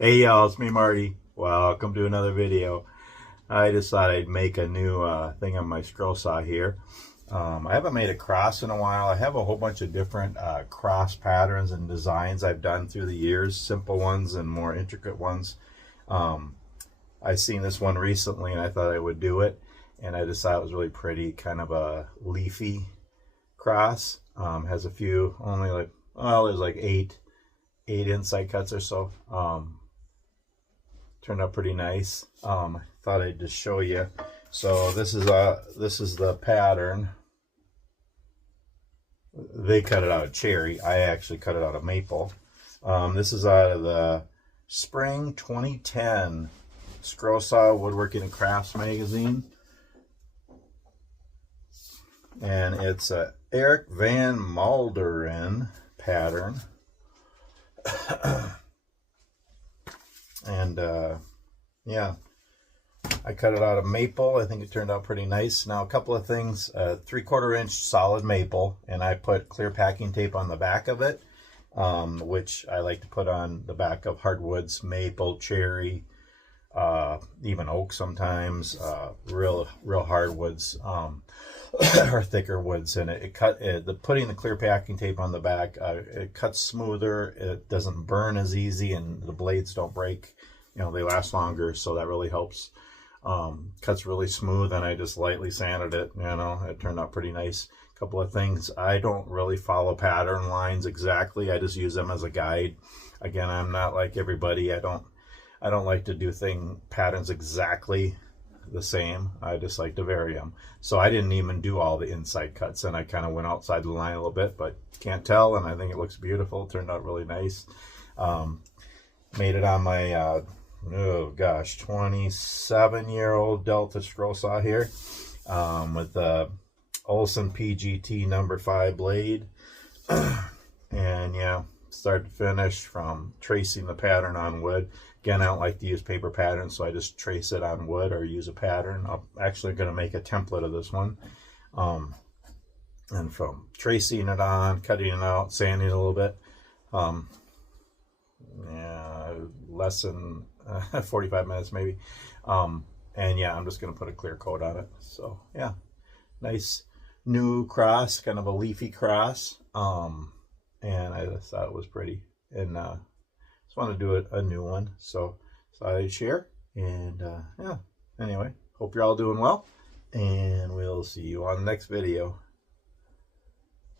Hey y'all, it's me Marty. Welcome to another video. I decided I'd make a new thing on my Scrollsaw here. I haven't made a cross in a while. I have a whole bunch of different cross patterns and designs I've done through the years, simple ones and more intricate ones. I seen this one recently and I thought I would do it, and I decided it was really pretty, kind of a leafy cross. Has a few, only like, well, there's like eight inside cuts or so. Turned out pretty nice. Thought I'd just show you. So this is the pattern. They cut it out of cherry. I actually cut it out of maple. This is out of the Spring 2010 Scrollsaw Woodworking and Crafts magazine. And it's a Eric Van Malderen pattern. And yeah, I cut it out of maple. I think it turned out pretty nice. Now, a couple of things: 3/4 inch solid maple, and I put clear packing tape on the back of it, which I like to put on the back of hardwoods, maple, cherry, even oak sometimes, real hardwoods, or thicker woods. And putting the clear packing tape on the back, it cuts smoother, it doesn't burn as easy, and the blades don't break. You know, they last longer, so that really helps. Cuts really smooth, and I just lightly sanded it. You know, it turned out pretty nice. Couple of things: I don't really follow pattern lines exactly. I just use them as a guide. Again, I'm not like everybody. I don't like to do patterns exactly the same. I just like to vary them. So I didn't even do all the inside cuts, and I kind of went outside the line a little bit, but can't tell, and I think it looks beautiful. It turned out really nice. Made it on my oh gosh, 27-year-old Delta Scrollsaw here, with the Olsen PGT number 5 blade. And yeah, start to finish, from tracing the pattern on wood. Again, I don't like to use paper patterns, so I just trace it on wood or use a pattern. I'm actually going to make a template of this one. And from tracing it on, cutting it out, sanding it a little bit, yeah, less than 45 minutes maybe. And yeah, I'm just going to put a clear coat on it. So yeah, nice new cross, kind of a leafy cross. And I just thought it was pretty, and just want to do a new one, so I'd share. And yeah, anyway, hope you're all doing well, and we'll see you on the next video.